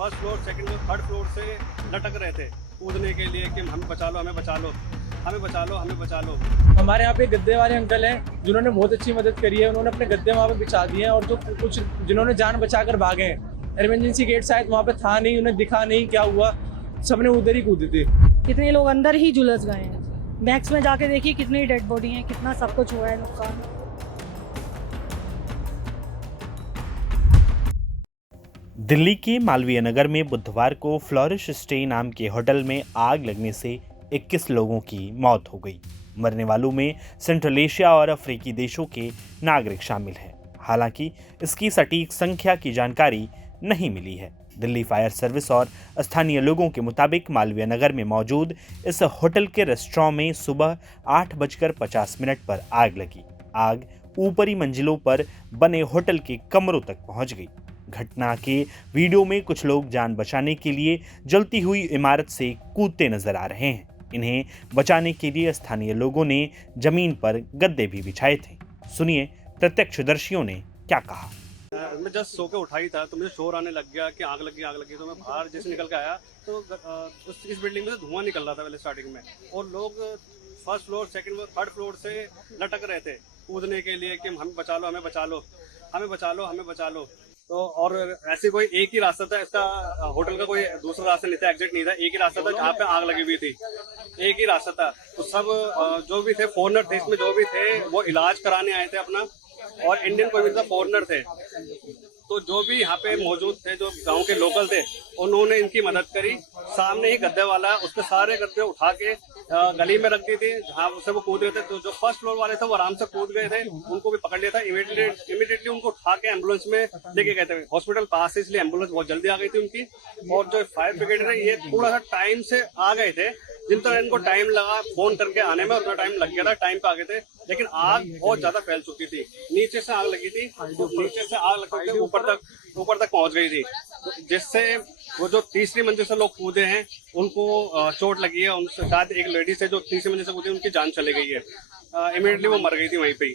First floor, second floor, third floor से लटक रहे थे कूदने के लिए कि हमें बचा लो, हमें बचा लो, हमें बचा लो, हमें बचा लो। हमारे यहाँ पे गद्दे वाले अंकल हैं जिन्होंने बहुत अच्छी मदद करी है। उन्होंने अपने गद्दे वहाँ पे बिछा दिए हैं और जो कुछ जिन्होंने जान बचाकर भागे हैं, इमरजेंसी गेट शायद वहाँ पे था नहीं, उन्हें दिखा नहीं क्या हुआ, सबने उधर ही कूदे थे। कितने लोग अंदर ही झुलस गए हैं। मैक्स में जाके देखिए कितनी डेड बॉडी है, कितना सब कुछ हुआ है नुकसान। दिल्ली के मालवीय नगर में बुधवार को फ्लोरिश स्टे नाम के होटल में आग लगने से 21 लोगों की मौत हो गई। मरने वालों में सेंट्रल एशिया और अफ्रीकी देशों के नागरिक शामिल हैं। हालांकि इसकी सटीक संख्या की जानकारी नहीं मिली है। दिल्ली फायर सर्विस और स्थानीय लोगों के मुताबिक मालवीय नगर में मौजूद इस होटल के रेस्टोरेंट में सुबह 8:50 पर आग लगी। आग ऊपरी मंजिलों पर बने होटल के कमरों तक पहुंच गई। घटना के वीडियो में कुछ लोग जान बचाने के लिए जलती हुई इमारत से कूदते नजर आ रहे हैं। इन्हें बचाने के लिए स्थानीय लोगों ने जमीन पर गद्दे भी बिछाए थे। सुनिए प्रत्यक्षदर्शियों ने क्या कहा। मैं जस्ट सो के उठा ही था तो मुझे शोर आने लग गया कि आग लगी। तो मैं बाहर जैसे निकल के आया तो इस बिल्डिंग में से धुआं निकल रहा था पहले स्टार्टिंग में, और लोग first floor, second floor, third floor से लटक रहे थे कूदने के लिए कि हमें बचा लो, हमें बचा लो, हमें बचा लो, हमें बचा लो। तो और ऐसे कोई एक ही रास्ता था, इसका होटल का कोई दूसरा रास्ता नहीं था, एग्जिट नहीं था, एक ही रास्ता था जहाँ पे आग लगी हुई थी, एक ही रास्ता था। तो सब जो भी थे फॉरेनर थे, इसमें जो भी थे वो इलाज कराने आए थे अपना, और इंडियन कोई भी था, फॉरेनर थे। तो जो भी यहाँ पे मौजूद थे, जो गांव के लोकल थे, उन्होंने इनकी मदद करी। सामने ही गद्दे वाला, उसके सारे गद्दे उठा के गली में रख दी थी जहाँ से वो कूद गए थे। तो जो फर्स्ट फ्लोर वाले थे वो आराम से कूद गए थे, उनको भी पकड़ लिया था। इमीडिएटली उनको उठा के एम्बुलेंस में लेके गए थे। हॉस्पिटल पास है इसलिए एम्बुलेंस बहुत जल्दी आ गई थी उनकी। और जो फायर ब्रिगेड है ये थोड़ा सा टाइम से आ गए थे, जिन तरह इनको टाइम लगा फोन करके आने में, उतना टाइम लग गया था, टाइम पे आ गए थे। लेकिन आग बहुत ज्यादा फैल चुकी थी, नीचे से आग लगी थी, तो नीचे से आग लग के ऊपर तक पहुंच गई थी, जिससे वो जो तीसरी मंजिल से लोग कूदे हैं उनको चोट लगी है। उनसे शायद एक लेडी से जो तीसरी मंजिल से कूदी उनकी जान चली गई है। इमीडिएटली वो मर गई थी वहीं पे ही,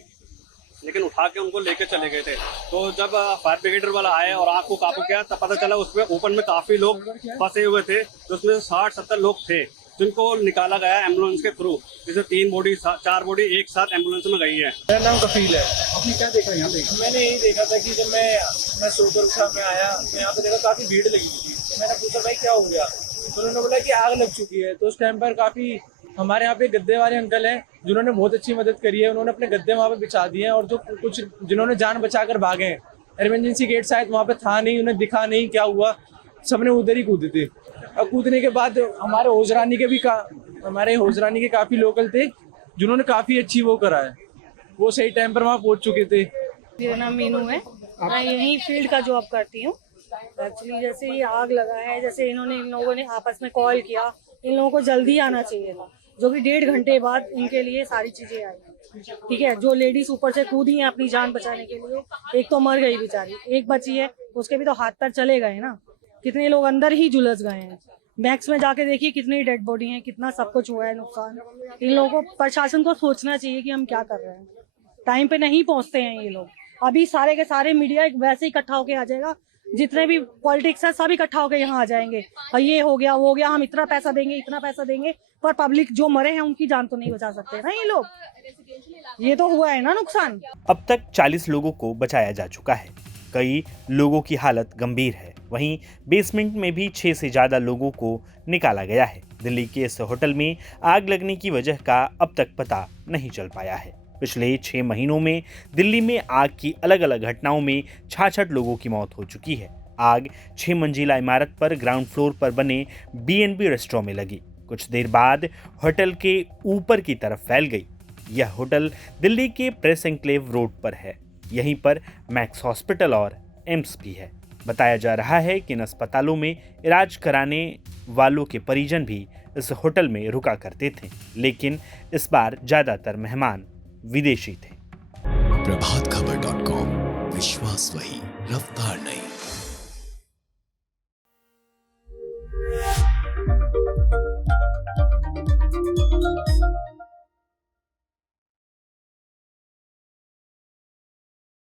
लेकिन उठा के उनको लेके चले गए थे। तो जब फायर ब्रिगेड वाला आए और आग को काबू किया तब पता चला उसमें ऊपर में काफी लोग फंसे हुए थे, जिसमें 60-70 लोग थे जिनको निकाला गया एम्बुलेंस के थ्रू। जैसे 4 बॉडी एक साथ एम्बुलेंस में गई है। मेरा नाम कफील है। आपने क्या देखा यहाँ पे? मैंने यही देखा था कि जब मैं सोकर उठा, मैं आया तो यहाँ पे देखा काफी भीड़ लगी थी। तो मैंने पूछा भाई क्या हो गया, तो उन्होंने बोला कि आग लग चुकी है। तो उस टाइम पर काफी हमारे यहाँ पे गद्दे वाले अंकल हैं जिन्होंने बहुत अच्छी मदद करी है। उन्होंने अपने गद्दे वहाँ पे बिछा दिए हैं और जो कुछ जिन्होंने जान बचाकर भागे हैं, इमरजेंसी गेट शायद वहाँ पे था नहीं, उन्हें दिखा नहीं क्या हुआ, सबने उधर ही कूदे थे। और कूदने के बाद हमारे होजरानी के काफी लोकल थे जिन्होंने काफी अच्छी वो करा है, वो सही टाइम पर वहाँ पहुँच चुके थे। मेरा नाम मीनू है, मैं यहीं फील्ड का जॉब करती हूँ। एक्चुअली जैसे ये आग लगा है, जैसे इन लोगों ने आपस में कॉल किया, इन लोगों को जल्दी आना चाहिए था, जो कि 1.5 घंटे बाद इनके लिए सारी चीजें आई। ठीक है, जो लेडीज ऊपर से कूदी हैं अपनी जान बचाने के लिए, एक तो मर गई बेचारी, एक बची है, उसके भी तो हाथ पैर चले गए ना। कितने लोग अंदर ही झुलस गए हैं। मैक्स में जाके देखिए कितनी डेड बॉडी है, कितना सब कुछ हुआ है नुकसान। इन लोगों को, प्रशासन को सोचना चाहिए कि हम क्या कर रहे हैं। टाइम पे नहीं पहुंचते हैं ये लोग। अभी सारे के सारे मीडिया वैसे ही इकट्ठा होके आ जाएगा, जितने भी पॉलिटिक्स है सब इकट्ठा होके यहाँ आ जाएंगे, और ये हो गया वो हो गया, हम इतना पैसा देंगे, पर पब्लिक जो मरे हैं उनकी जान तो नहीं बचा सकते ना ये लोग। ये तो हुआ है ना नुकसान। अब तक 40 लोगों को बचाया जा चुका है। कई लोगों की हालत गंभीर है। वहीं बेसमेंट में भी 6 से ज्यादा लोगों को निकाला गया है। दिल्ली के इस होटल में आग लगने की वजह का अब तक पता नहीं चल पाया है। पिछले 6 महीनों में दिल्ली में आग की अलग अलग घटनाओं में 66 लोगों की मौत हो चुकी है। आग 6 मंजिला इमारत पर ग्राउंड फ्लोर पर बने B&B रेस्टोरेंट में लगी। कुछ देर बाद होटल के ऊपर की तरफ फैल गई। यह होटल दिल्ली के प्रेस एन्क्लेव रोड पर है। यहीं पर मैक्स हॉस्पिटल और एम्स भी है। बताया जा रहा है कि इन अस्पतालों में इलाज कराने वालों के परिजन भी इस होटल में रुका करते थे, लेकिन इस बार ज़्यादातर मेहमान विदेशी थे। प्रभातखबर.com, विश्वास वही, रफ्तार नहीं।